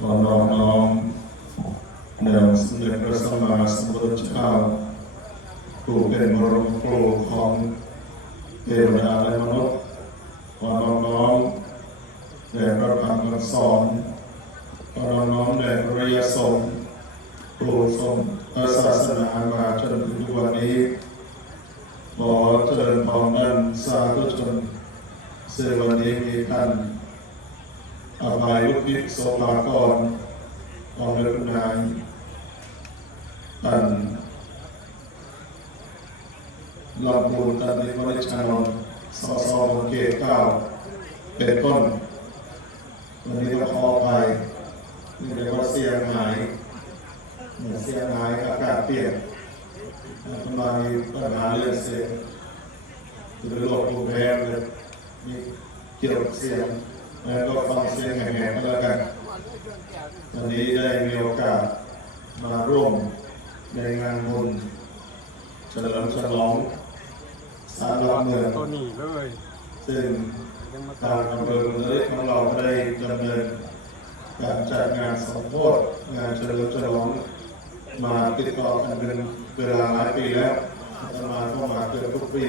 ขอน้อมน้อมแนวสมเด็จพระสัมมาสัมพุทธเจ้าผู้เป็นบรมครูของเทวดาและมนุษย์ขอน้อมน้อมแด่พระธรรมคำสอนขอน้อมน้อมแด่พระริยสงฆ์ผู้ทรงพระศาสนามาจนถึงทุกวันนี้ขอเจริญพรนั้นสาธุชนซึ่งวันนี้มีท่าน อาภัยวุฒิโสภากรของเรื่องนายท่านลำพูนท่านนิวริชานนท์สสมเกตเก้าเป็นต้นวันนี้ก็ขออภัยนี่เรียกว่าเสียงหายเนี่ยเสียงหายอากาศเปลี่ยนทำไมปัญหาเรื่องเสียงหรือโรคภูมิแพ้เลยมีเกี่ยวกับเสียง แล้วก็ฟังเสียงแหบๆก็แล้วกันวันนี้ได้มีโอกาสมาร่วมในงานบุญเฉลิมฉลองสารหลักเมืองตัวนี้เลยซึ่งยังมาทางอำเภอเมืองเลยของเราก็ได้ดำเนินการจัดงานสมโภชงานเฉลิมฉลองมาติดต่อกันเป็นเวลาหลายปีแล้วอาตมาก็มาเกือบทุกปี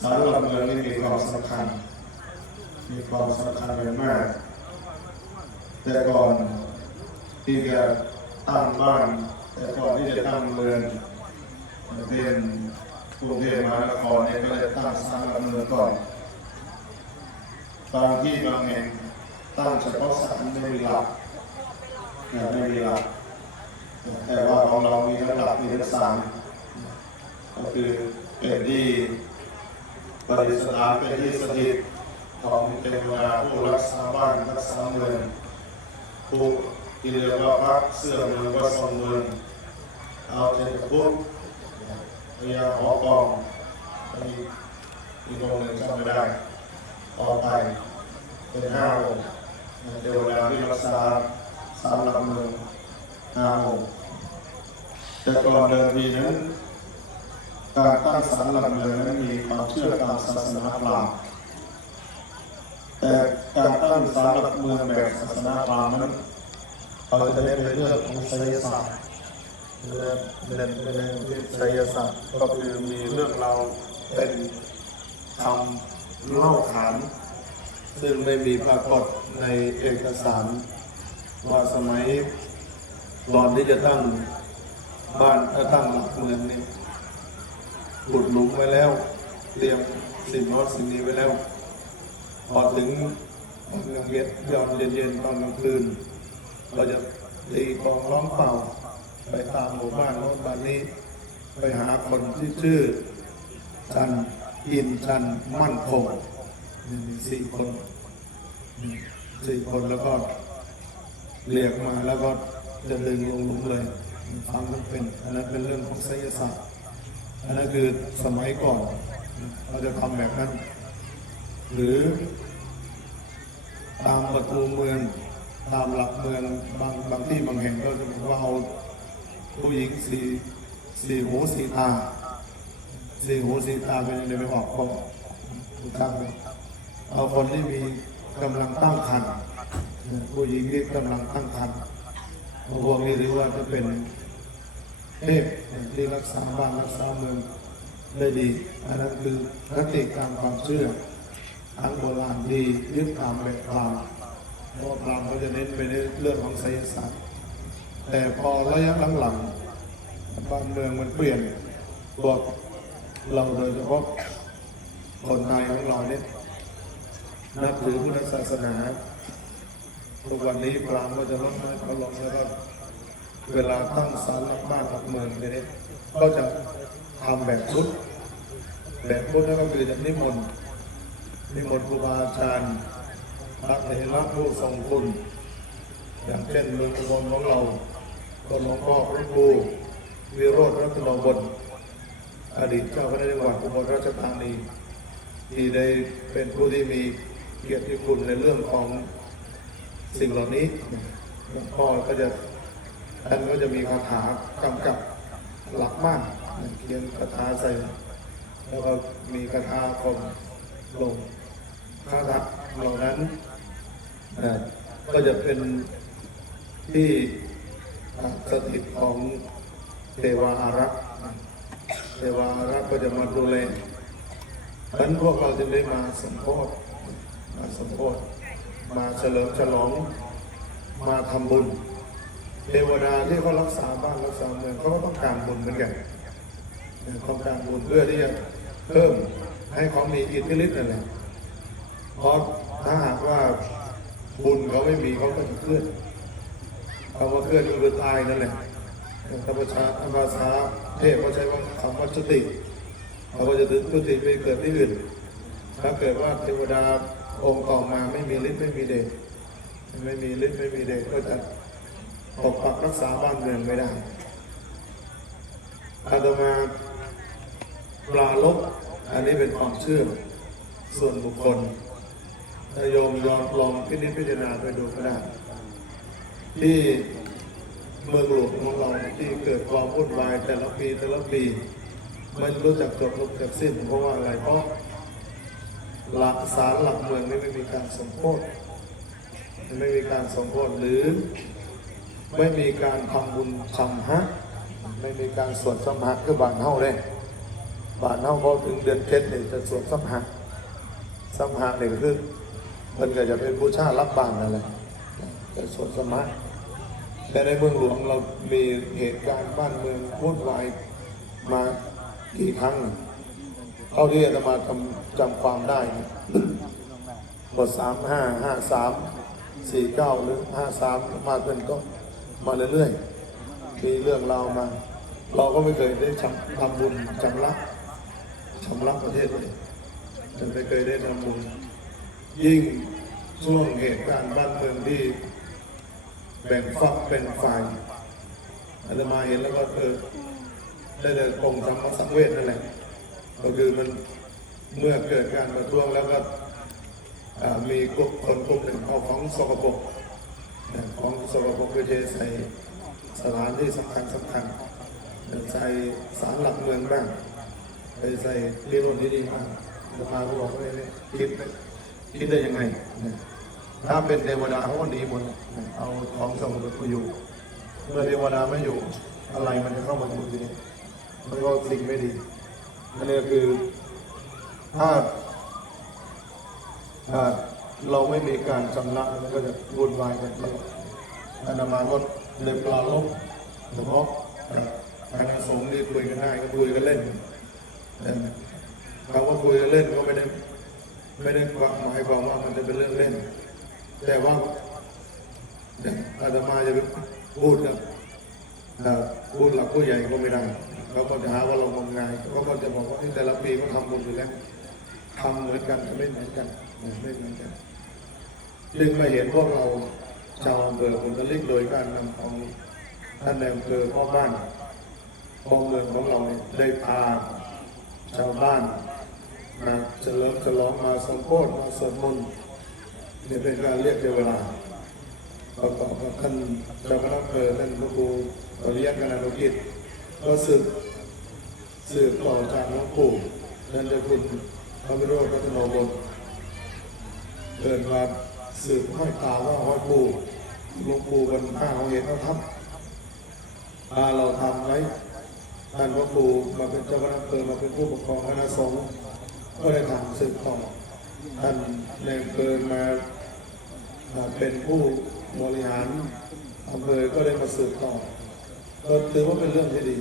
สารหลักเมืองนี่มีความสำคัญ มีความสำคัญอย่างมาก แต่ก่อนที่จะตั้งบ้าน แต่ก่อนที่จะตั้งเมืองเป็นกรุงเทพมหานครเนี่ยก็เลยตั้งสรหลักเมืองก่อนบางที่บางแห่งตั้งเฉพาะสารไม่มีหลักไม่มีหลักแต่ว่าของเรามีทั้งหลักมีทั้งสามก็คือเป็นที่ปฏิสถานเป็นที่สถิต ของเทวดาผู้รักษาบ้านรักษาเมืองผู้ที่เรียกว่าพระเสื้อเมืองว่าทรงเมืองเอาเทพพุทธพญาหอกองมีมีองค์หนึ่งจำไม่ได้ต่อไปเป็นห้าองค์เทวดาที่รักษาสามหลักเมืองห้าองค์แต่ก่อนเดิมทีนั้นการตั้งศาลหลักเมืองนั้นมีความเชื่อตามศาสนาพราหมณ์ แต่การตั้งศาลหลักเมืองแบบศาสนาพราหมณ์นั้นเขาจะเล่นในเรื่องของไสยศาสตร์เล่นเล่นเล่นไสยศาสตร์ก็คือมีเรื่องเราเป็นคำเล่าขาน ซึ่งไม่มีปรากฏในเอกสาร ว่าสมัยก่อนที่จะตั้งบ้านถ้าตั้งหลักเมืองนี่ขุดหลุมไว้แล้ว เตรียมสิ่งน้สิ่งนี้ไว้แล้ว พอถึงตอนกลางเย็นยอนเย็นๆตอนกลางคืนก็จะตีกองร้องเป่า ไปตามหมู่บ้านโน้นบ้านนี้ ไปหาคนที่ชื่อชันอินชันมั่นคงมีสี่คนสี่คนแล้วก็เรียกมาแล้วก็จะดึงลงหลุมเลยฟังมันเป็นอันนั้นเป็นเรื่องของไสยศาสตร์อันนั้นคือสมัยก่อน เราจะทำแบบนั้น หรือ ตามประตูเมือง ตามหลักเมืองบางบางที่บางแห่งก็จะบอกว่าเอาผู้หญิงสี่สี่หูสี่ตาสี่หูสี่ตาเป็นยังไงไปออกก็ทุกท่านเลยเอาคนที่มีกำลังตั้งครรภ์ผู้หญิงที่กำลังตั้งครรภ์พวกนี้เรียกว่าจะเป็นเทพที่รักษาบ้านรักษาเมืองได้ดีอันนั้นคือคติตามความเชื่อ ทางโบราณดียึดตามแบบพราหมณ์เพราะพราหมณ์เขาจะเน้นไปในเรื่องของไสยศาสตร์แต่พอระยะหลังๆบ้านเมืองมันเปลี่ยนพวกเราโดยเฉพาะคนไทยของเราเนี่ยนับถือพุทธศาสนาทุกวันนี้พรามก็จะลดน้อยเขาลงแล้วก็เวลาตั้งศาลหลักบ้านหลักเมืองเนี่ยก็จะทำแบบพุทธแบบพุทธนั่นก็คือจะนิมนต์ นิมนต์ครูบาอาจารย์พระเถระผู้ทรงคุณอย่างเช่นเมืองอุดมของเราก็หลวงพ่อพระครูวิโรธรัตนบลอดีตเจ้าคณะจังหวัดอุบลราชธานีที่ได้เป็นผู้ที่มีเกียรติคุณในเรื่องของสิ่งเหล่านี้หลวงพ่อก็จะท่านก็จะมีคาถากำกับหลักบ้านเขียนคาถาใส่แล้วก็มีคาถาคมลง คาถาเหล่านั้นก็จะเป็นที่สถิตของเทวาอารักษ์เทวาอารักษ์ก็จะมาดูแลเพรานั้นพวกเราจึงได้มาสมโภชมาสมโภชมาเฉลิมฉลองมาทำบุญ เทวดาที่เขารักษาบ้านรักษาเมืองเขาก็ต้องการบุญเหมือนกันต้องการบุญเพื่อที่จะเพิ่มให้เขามีอิทธิฤทธิ์นั่นแหละ เพราะถ้าหากว่าบุญเขาไม่มีเขาก็จะเคลื่อนคำว่าเคลื่อนก็คือตายนั่นแหละธรรมชาติภาษาเทพเขาใช้ว่าคำว่าจุติเขาก็จะถึงจุติไปเกิดที่อื่น ถ้าเกิดว่าเทวดาองค์ต่อมาไม่มีฤทธิ์ไม่มีเดชไม่มีฤทธิ์ไม่มีเดชก็จะปกปักรักษาบ้านเมืองไม่ได้อาตมาปลาลบอันนี้เป็นความเชื่อส่วนบุคคล ถ้าโยมยอมลองพินิจพิจารณาไปดูก็ได้ที่เมืองหลวงของเราที่เกิดความวุ่นวายแต่ละปีแต่ละปีไม่รู้จักจบรู้จักสิ้นเพราะว่าอะไรเพราะหลักสารหลักเมืองนี่ไม่มีการสมโภชไม่มีการสมโภชหรือไม่มีการทำบุญทำฮะไม่มีการสวดสมหะคือบานเฮาเลยบานเฮาพอถึงเดือนเจ็ดเนี่ยจะสวดสมหะสมหะเนี่ยคือ มันก็จะเป็นบูชารับบานอะไรจะสวดสมะแต่ในเมืองหลวงเรามีเหตุการณ์บ้านเมืองวุ่นวายมากี่ครั้งเท่าที่อาตมาจำจำความได้บทสามห้าห้าสามสี่เก้าหรือห้าสามมาเป็นก็มาเรื่อยๆมีเรื่องราวมา เราก็ไม่เคยได้ทำบุญชำระชำระประเทศเลยจะไม่เคยได้ทำบุญ ยิ่งช่วงเหตุการณ์บ้านเมืองที่แบ่งฝักเป็นฝ่ายอาตมาเห็นแล้วก็เออได้แต่คงธรรมสังเวชนั่นแหละก็คือมันเมื่อเกิดการประท้วงแล้วก็มีกลุ่มคนกลุ่มหนึ่งเอาของสกปรกของสกปรกไปเทใส่สถานที่สำคัญสำคัญใส่สารหลักเมืองบ้างไปใส่ที่โน่นที่นี่บ้างสภาบอกว่าเนี่ยคิด คิดได้ยังไง ถ้าเป็นเทวดาเขาก็หนีหมดเอาของสกปรกไปอยู่ เมื่อเทวดาไม่อยู่ อะไรมันจะเข้ามาอยู่ที่นี้มันก็สิ่งไม่ดีอันนี้คือถ้าถ้าเราไม่มีการชำระมันก็จะวุ่นวายกันตลอดอานามาก็เลยปลาลบเฉพาะทางสงฆ์นี่คุยกันได้ก็คุยกันเล่นแต่คำว่าคุยกันเล่นก็ไม่ได้ ไม่ได้หมายความว่ามันจะเป็นเรื่องเล่น แต่ว่าอาตมาจะไปพูดกับพูดหลักผู้ใหญ่ก็ไม่ได้เขาก็จะหาว่าเรางมงายเขาก็จะบอกว่าแต่ละปีก็ทำบุญอยู่แล้วทำเหมือนกันแต่ไม่เหมือนกันไม่เหมือนกันจึงมาเห็นพวกเราชาวอำเภอผลลิกโดยการนำของท่านในอำเภอพ่อบ้านพ่อเมืองของเราเนี่ยได้พาชาวบ้าน มาเฉลิมฉลองมาสมโภชมาสวดมนต์เนี่ยเป็นการเรียกเทวดาประกอบกับท่านเจ้าคณะอำเภอท่านพระครูปริยัติกนานุกิจก็สืบสืบต่อจากหลวงปู่นั่นจะคุณพระวิโรจน์รัตนบนเดินมาสืบห้อยตาว่าห้อยปู่หลวงปู่กันห้าเขาเห็นเขาทำพาเราทำไว้ท่านพระปู่มาเป็นเจ้าคณะอำเภอมาเป็นผู้ปกครองคณะสงฆ์ ก็ได้ทำสืบต่อท่านในอำเภอมามาเป็นผู้บริหารอำเภอก็ได้มาสืบต่อก็ถือว่าเป็นเรื่องที่ดี